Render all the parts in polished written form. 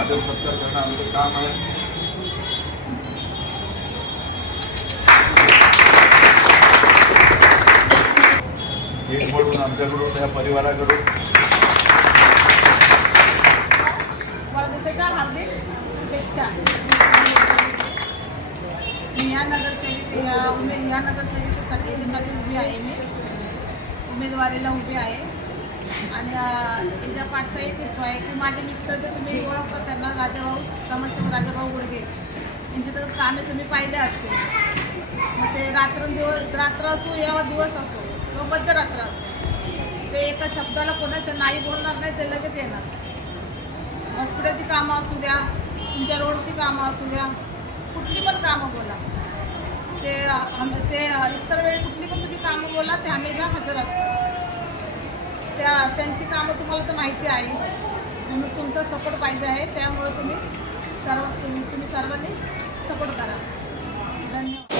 आदर सत्कार करणं आमचं काम आहे. एक म्हणून आमच्याकडून या परिवाराकडून वाढदिवसाच्या हार्दिक शुभेच्छा. या नगरसेविकेसाठी याच्यासाठी उभी आहे. मी उमेदवारीला उभी आहे आणि याच्या पाठचा एक हेतू आहे की माझे मिस्टर जे तुम्ही ओळखता त्यांना राजाभाऊ समाजसेवक राजाभाऊ गुडगे यांचे तर कामे तुम्ही पाहिले असते. मग ते रात्र असो या दिवस असो किंवा मध्यरात्र असो ते एका शब्दाला कोणाच्या नाही बोलणार नाही, ते लगेच येणार. हॉस्पिटलची कामं असू द्या, तुमच्या रोडची कामं असू द्या, कुठली पण कामं बोला, ते इतर वेळी कुठली पण तुम्ही कामं बोला ते हमेशा हजर असतात. त्यांची कामं तुम्हाला तर माहिती आहे. तुमचा सपोर्ट पाहिजे आहे, त्यामुळे तुम्ही सर्वांनी सपोर्ट करा. धन्यवाद.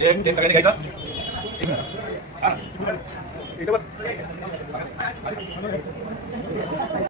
एक सगळ्यांनी घ्यायचा. एक